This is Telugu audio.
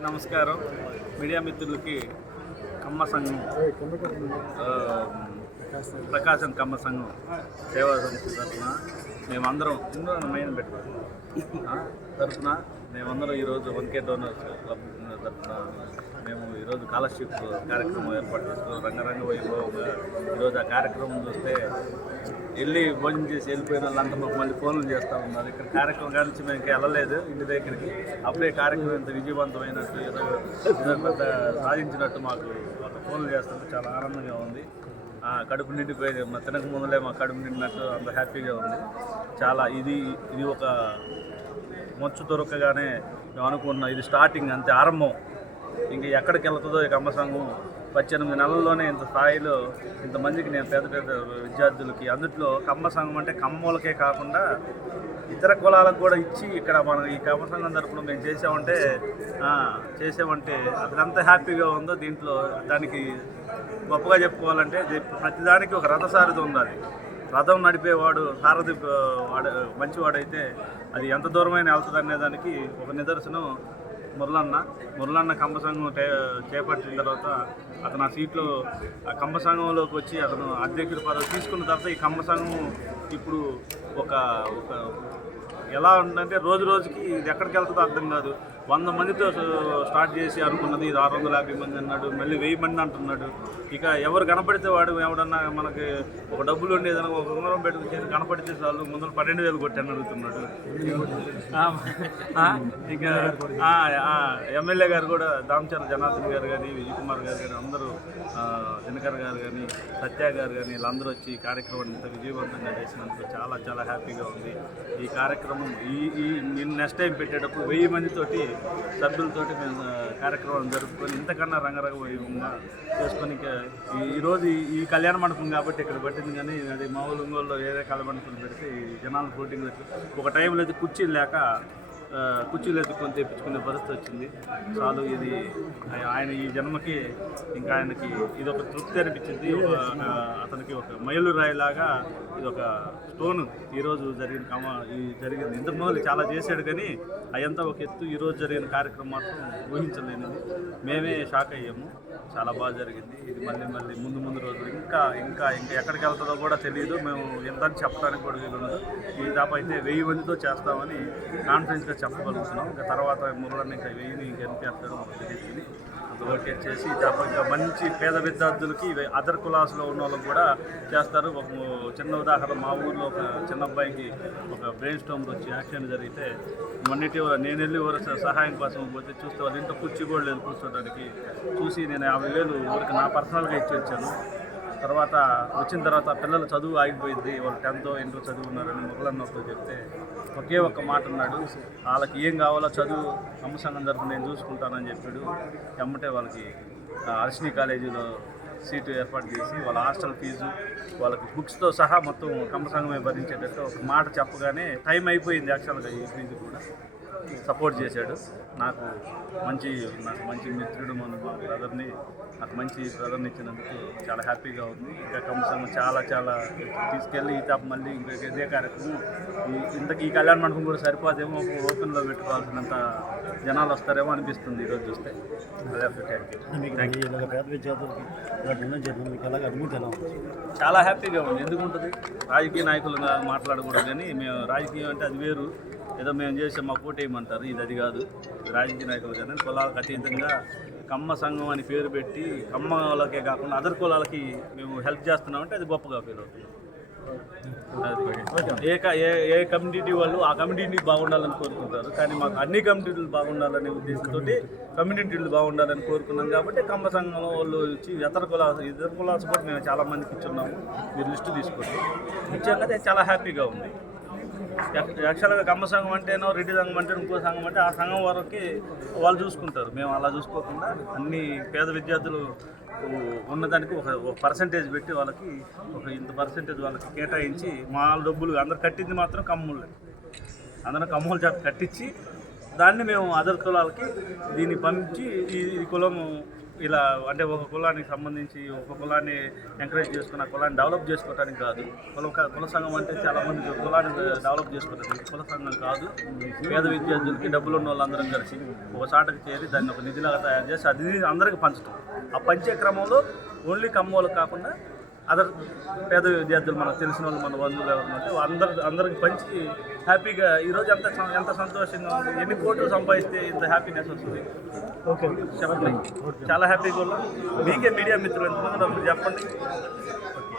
నమస్కారం. మీడియా మిత్రులకి కమ్మ సంఘం ప్రకాశం కమ్మ సంఘం సేవా సంస్థ తరఫున మేమందరం మెయిన్ తరఫున మేమందరం ఈరోజు 1K డోనర్స్ క్లబ్ తరఫున మేము ఈరోజు స్కాలర్షిప్ కార్యక్రమం ఏర్పాటు చేసుకున్నాం. రంగరంగ వైభవంగా ఈరోజు ఆ కార్యక్రమం చూస్తే వెళ్ళి భోజనం చేసి వెళ్ళిపోయిన వాళ్ళంతా మాకు మళ్ళీ ఫోన్లు చేస్తూ ఉన్నారు. ఇక్కడ కార్యక్రమం కానీ మేము ఇంకా వెళ్ళలేదు ఇంటి దగ్గరికి. అప్పుడే కార్యక్రమం ఇంత విజయవంతమైనట్టు ఏదో పెద్ద సాధించినట్టు మాకు ఫోన్లు చేస్తుంటే చాలా ఆనందంగా ఉంది. కడుపు నిండిపోయింది. మా తినక ముందులే మా కడుపు నిండినట్టు అంత హ్యాపీగా ఉంది. చాలా ఇది ఒక మొచ్చు దొరకగానే మేము అనుకున్నాం, ఇది స్టార్టింగ్ అంతే, ఆరంభం. ఇంక ఎక్కడికి వెళ్తుందో ఈ కమ్మ సంఘం 18 నెలల్లోనే ఇంత స్థాయిలో ఇంతమందికి నేను పెద్ద విద్యార్థులకి, అందుట్లో కమ్మ సంఘం అంటే కమ్మలకే కాకుండా ఇతర కులాలకు కూడా ఇచ్చి ఇక్కడ మనం ఈ కమ్మ సంఘం తరపున మేము చేసామంటే అదంత హ్యాపీగా ఉందో. దీంట్లో దానికి గొప్పగా చెప్పుకోవాలంటే ప్రతిదానికి ఒక రథసారథి ఉండాలి. రథం నడిపేవాడు సారథి మంచివాడైతే అది ఎంత దూరమైన వెళ్తుంది అనేదానికి ఒక నిదర్శనం మురళన్న కమ్మ సంఘం చేపట్టిన తర్వాత అతను ఆ సీట్లో ఆ కమ్మ సంఘంలోకి వచ్చి అతను అధ్యక్షుడి పదవి తీసుకున్న తర్వాత ఈ కమ్మ సంఘం ఇప్పుడు ఒక ఎలా ఉందంటే రోజు రోజుకి ఇది ఎక్కడికి వెళ్తుందో అర్థం కాదు. 100 మందితో స్టార్ట్ చేసి అనుకున్నది ఇది 650 మంది అన్నాడు, మళ్ళీ 1000 మంది అంటున్నాడు. ఇక ఎవరు కనపడితే వాడు ఎవడన్నా మనకి ఒక డబ్బులు ఉండి ఏదైనా ఒక ఉంగరం పెట్టుకుని కనపడితే చాలు ముందు 12,000 కొట్టాను అడుగుతున్నాడు. ఇక ఎమ్మెల్యే గారు కూడా దామచర్ల జనార్దన్ గారు కానీ, విజయ్ కుమార్ గారు కానీ, అందరూ దినకర్ గారు కానీ, సత్య గారు కానీ వీళ్ళందరూ వచ్చి ఈ కార్యక్రమాన్ని ఇంత విజయవంతంగా చేసినందుకు చాలా చాలా హ్యాపీగా ఉంది. ఈ కార్యక్రమం నెక్స్ట్ టైం పెట్టేటప్పుడు 1000 మందితోటి సభ్యులతోటి మేము కార్యక్రమం జరుపుకొని ఇంతకన్నా రంగరంగ వైభవంగా చేసుకొని ఈరోజు ఈ కళ్యాణ మండపం కాబట్టి ఇక్కడ పట్టింది. కానీ అది మామూలు ఒంగోలులో ఏదే కళ్యాణ మండపం పెడితే ఈ జనాలు పోటీలు ఒక టైంలో అయితే కుర్చీలు ఎత్తుకొని తెప్పించుకునే పరిస్థితి వచ్చింది. చాలు, ఇది ఆయన ఈ జన్మకి ఇంకా ఆయనకి ఇది ఒక తృప్తి అనిపించింది. అతనికి ఒక మైలురాయిలాగా ఇది ఒక స్టోను ఈరోజు జరిగింది. ఇంతకుముందు చాలా చేశాడు కానీ అదంతా ఒక ఎత్తు. ఈరోజు జరిగిన కార్యక్రమం మాత్రం ఊహించలేనిది. మేమే షాక్ అయ్యాము. చాలా బాగా జరిగింది. ఇది మళ్ళీ ముందు రోజులు ఇంకా ఎక్కడికి వెళ్తుందో కూడా తెలియదు. మేము ఎంత చెప్పడానికి కూడా వీలుండదు. ఈ దాప అయితే 1000 మందితో చేస్తామని కాన్ఫిడెన్స్గా చెప్పగలుగుతున్నాం. ఇంకా తర్వాత మురళని ఇంకా 1000ని ఇంకెంత చేస్తాడో మాకు తెలియదు. అంత వర్క్ చేసి తప్ప ఇంకా మంచి పేద విద్యార్థులకి అదర్ క్లాస్లో ఉన్న వాళ్ళకి కూడా చేస్తారు. ఒక చిన్న ఉదాహరణ, మా ఊళ్ళో ఒక చిన్న అబ్బాయికి ఒక బ్రెయిన్ స్టామ్ వచ్చి యాక్సిడెంట్ జరిగితే మొన్నటి నేను వెళ్ళి సహాయం కోసం పోతే చూస్తే వాళ్ళ ఇంట్లో కుర్చీ కూడా లేదు కూర్చోడానికి. చూసి నేను 50,000 ఊరికి నా పర్సనల్గా ఇచ్చి వచ్చాను. వచ్చిన తర్వాత పిల్లల చదువు ఆగిపోయింది. వాళ్ళు 10th ఇంటర్ చదువున్నారని మురళన్నతో చెప్తే ఒకే ఒక్క మాట అన్నాడు, వాళ్ళకి ఏం కావాలో చదువు కమ్మ సంఘం తరఫున నేను చూసుకుంటానని చెప్పాడు. ఎమ్మటే వాళ్ళకి అర్షిని కాలేజీలో సీటు ఏర్పాటు చేసి వాళ్ళ హాస్టల్ ఫీజు వాళ్ళకి బుక్స్తో సహా మొత్తం కమ్మ సంఘమే భరించేటట్టు ఒక మాట చెప్పగానే టైం అయిపోయింది. యాక్చువల్గా ఈ ఫీజు కూడా సపోర్ట్ చేశాడు. నాకు మంచి మిత్రుడు, మా బ్రదర్ని నాకు మంచి బ్రదర్ని ఇచ్చినందుకు చాలా హ్యాపీగా ఉంది. ఇంకా కమ్మ సంఘం చాలా తీసుకెళ్ళి ఈ తాప మళ్ళీ ఇంకా ఇదే కార్యక్రమం ఈ కళ్యాణ మండపం కూడా సరిపోదేమో, ఓపెన్లో పెట్టుకోవాల్సినంత జనాలు వస్తారేమో అనిపిస్తుంది ఈరోజు చూస్తే. చాలా హ్యాపీగా ఉంది. ఎందుకుంటుంది, రాజకీయ నాయకులుగా మాట్లాడకూడదు కానీ మేము రాజకీయం అంటే అది వేరు. ఏదో మేము చేసే మా కోటేయమంటారు, ఇది కాదు. రాజకీయ నాయకులు కానీ కులాలకు అతీతంగా కమ్మ సంఘం అని పేరు పెట్టి కమ్మలకే కాకుండా అదర్ కులాలకి మేము హెల్ప్ చేస్తున్నామంటే అది గొప్పగా ఫీల్ అవుతుంది. ఏ కమ్యూనిటీ వాళ్ళు ఆ కమ్యూనిటీ బాగుండాలని కోరుకుంటారు. కానీ మాకు అన్ని కమ్యూనిటీలు బాగుండాలనే ఉద్దేశంతో కమ్యూనిటీలు బాగుండాలని కోరుకున్నాం. కాబట్టి కమ్మ సంఘంలో వాళ్ళు వచ్చి ఇతర కులాస్ కూడా మేము చాలా మందికి ఇచ్చున్నాము. మీరు లిస్టు తీసుకోండి. ఇచ్చాక చాలా హ్యాపీగా ఉంది. యాక్చువల్గా కమ్మ సంఘం అంటేనో రెడ్డి సంఘం అంటే ఇంకో సంఘం అంటే ఆ సంఘం వరకు వాళ్ళు చూసుకుంటారు. మేము అలా చూసుకోకుండా అన్ని పేద విద్యార్థులు ఉన్నదానికి ఒక పర్సంటేజ్ పెట్టి వాళ్ళకి ఇంత పర్సంటేజ్ వాళ్ళకి కేటాయించి మా డబ్బులు అందరు కట్టింది మాత్రం కమ్ములే. అందరూ కమ్ముల చేత కట్టించి దాన్ని మేము అదర్ కులాలకి దీన్ని పంపించి ఈ కులం ఇలా అంటే ఒక కులానికి సంబంధించి ఒక కులాన్ని ఎంకరేజ్ చేసుకుని ఆ కులాన్ని డెవలప్ చేసుకోవడానికి కాదు. కుల సంఘం అంటే చాలామంది కులాన్ని డెవలప్ చేసుకోవడానికి కుల సంఘం కాదు. పేద విద్యార్థులకి డబ్బులు ఉన్న వాళ్ళందరం కలిసి ఒక చాటకు చేరి దాన్ని ఒక నిధిలాగా తయారు చేసి అది అందరికీ పంచడం. ఆ పంచే క్రమంలో ఓన్లీ కమ్మోళ్ళు కాకుండా అదర్ పేద విద్యార్థులు మనకు తెలిసిన వాళ్ళు మన బంధువులు ఎవరు ఉంటే అందరికి పంచి హ్యాపీగా ఈరోజు ఎంత సంతోషంగా ఉంది. ఎన్ని కోట్లు సంపాదిస్తే ఇంత హ్యాపీనెస్ వస్తుంది. ఓకే చెప్పండి, చాలా హ్యాపీగా ఉన్నాం. మీకే మీడియా మిత్రులు ఎంతమంది చెప్పండి. ఓకే.